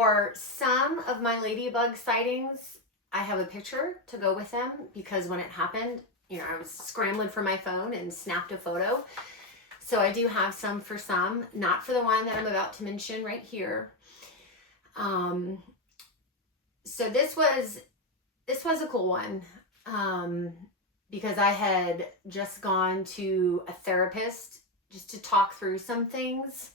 For some of my ladybug sightings, I have a picture to go with them because when it happened, I was scrambling for my phone and snapped a photo. So I do have some for some, not for the one that I'm about to mention right here. So this was a cool one because I had just gone to a therapist just to talk through some things.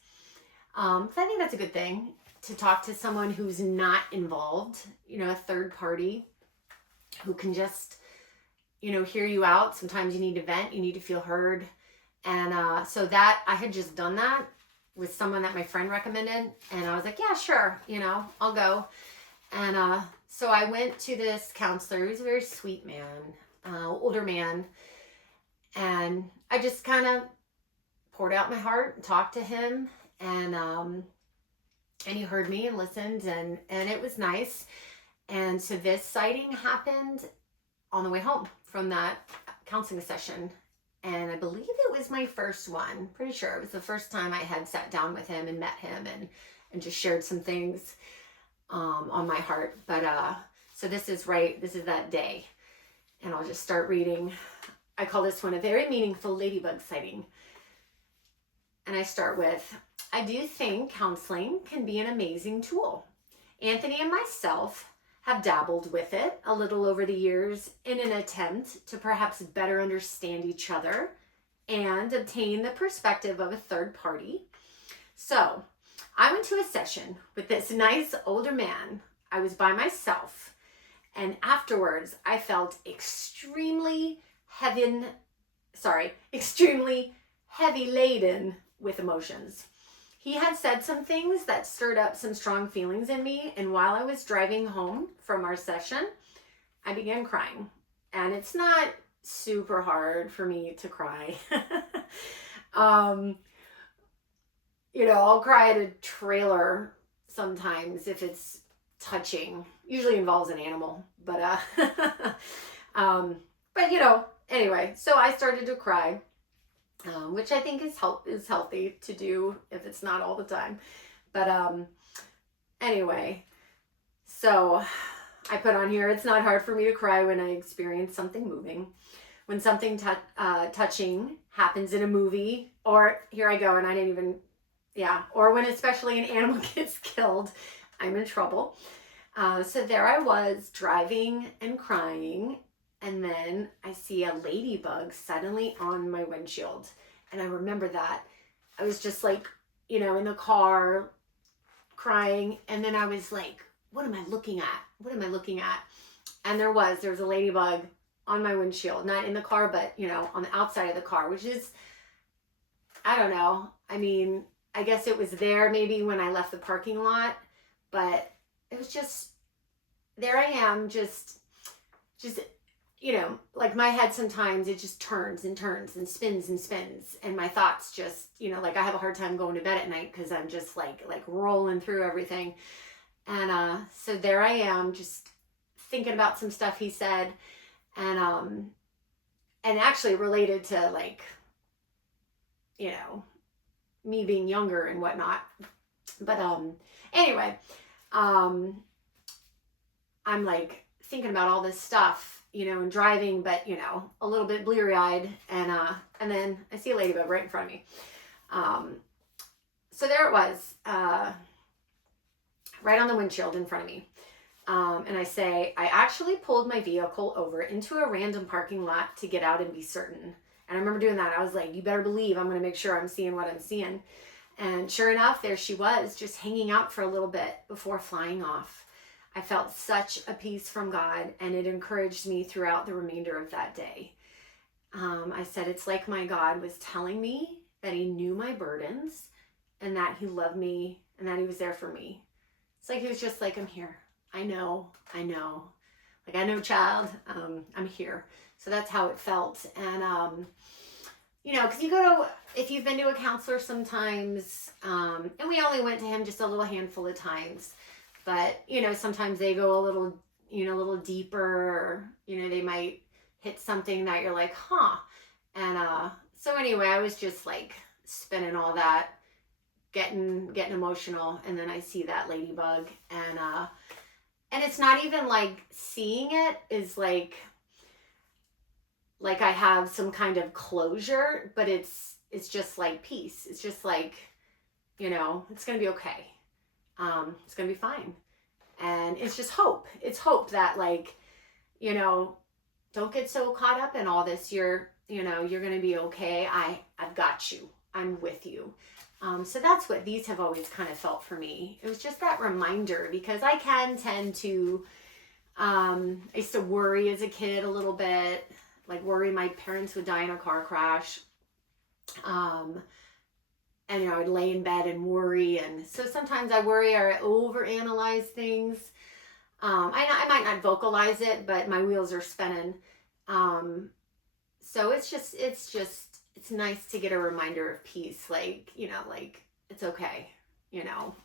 I think that's a good thing, to talk to someone who's not involved, a third party who can just, hear you out. Sometimes you need to vent, you need to feel heard. And so that I had just done that with someone that my friend recommended. And I was like, yeah, sure, I'll go. And so I went to this counselor. He was a very sweet man, older man. And I just kind of poured out my heart and talked to him. And he heard me and listened, and it was nice. And so this sighting happened on the way home from that counseling session. And I believe it was my first one. Pretty sure it was the first time I had sat down with him and met him and just shared some things on my heart. But so this is that day. And I'll just start reading. I call this one a very meaningful ladybug sighting. And I start with, I do think counseling can be an amazing tool. Anthony and myself have dabbled with it a little over the years in an attempt to perhaps better understand each other and obtain the perspective of a third party. So I went to a session with this nice older man. I was by myself, and afterwards I felt extremely heavy laden with emotions. He had said some things that stirred up some strong feelings in me, and while I was driving home from our session, I began crying. And it's not super hard for me to cry. I'll cry at a trailer sometimes if it's touching. Usually involves an animal, but anyway, so I started to cry. Which I think is healthy to do if it's not all the time. But anyway, so I put on here, it's not hard for me to cry when I experience something moving. When something touching happens in a movie, or here I go, and I didn't even, or when especially an animal gets killed, I'm in trouble. So there I was driving and crying. And then I see a ladybug suddenly on my windshield. And I remember that. I was just like, in the car crying. And then I was like, what am I looking at? What am I looking at? And there was a ladybug on my windshield. Not in the car, but, on the outside of the car, which is, I don't know. I mean, I guess it was there maybe when I left the parking lot. But it was just, there I am, just like my head sometimes it just turns and turns and spins and spins, and my thoughts just, like I have a hard time going to bed at night because I'm just like rolling through everything. And so there I am just thinking about some stuff he said, and actually related to me being younger and whatnot. But anyway, I'm like thinking about all this stuff, and driving, but, a little bit bleary-eyed. And then I see a ladybug right in front of me. So there it was, right on the windshield in front of me. And I say, I actually pulled my vehicle over into a random parking lot to get out and be certain. And I remember doing that. I was like, you better believe I'm going to make sure I'm seeing what I'm seeing. And sure enough, there she was, just hanging out for a little bit before flying off. I felt such a peace from God, and it encouraged me throughout the remainder of that day. I said, it's like my God was telling me that he knew my burdens and that he loved me and that he was there for me. It's like he was just like, I'm here. I know. Like, I know, child, I'm here. So that's how it felt. And, because if you've been to a counselor sometimes, and we only went to him just a little handful of times, but, sometimes they go a little deeper, or, they might hit something that you're like, huh. And so anyway, I was just like spinning all that, getting emotional, and then I see that ladybug, and it's not even like seeing it is like I have some kind of closure, but it's just like peace. It's just like, you know, it's gonna be okay. It's gonna be fine. And it's just hope. It's hope that, like, you know, don't get so caught up in all this. You're gonna be okay. I've got you. I'm with you. So that's what these have always kind of felt for me. It was just that reminder, because I can tend to, I used to worry as a kid a little bit, like worry my parents would die in a car crash. And, you know, I'd lay in bed and worry. And so sometimes I worry or I overanalyze things. I might not vocalize it, but my wheels are spinning. So it's nice to get a reminder of peace. Like, you know, like, it's okay. You know,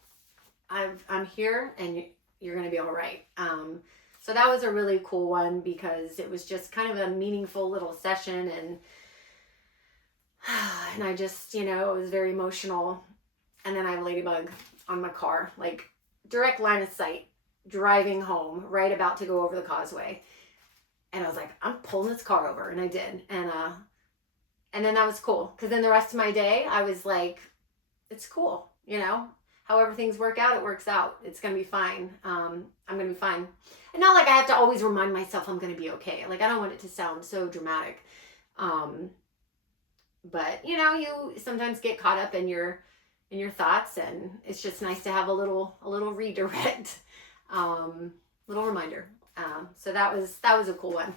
I'm here, and you're going to be all right. So that was a really cool one, because it was just kind of a meaningful little session, and I just, you know, it was very emotional. And then I have Ladybug on my car, like direct line of sight, driving home, right about to go over the causeway. And I was like, I'm pulling this car over, and I did. And then that was cool, because then the rest of my day, I was like, it's cool, you know, however things work out, it works out. It's going to be fine. I'm going to be fine. And not like I have to always remind myself I'm going to be okay. Like, I don't want it to sound so dramatic. But, you know, you sometimes get caught up in your thoughts, and it's just nice to have a little redirect, little reminder. So that was a cool one.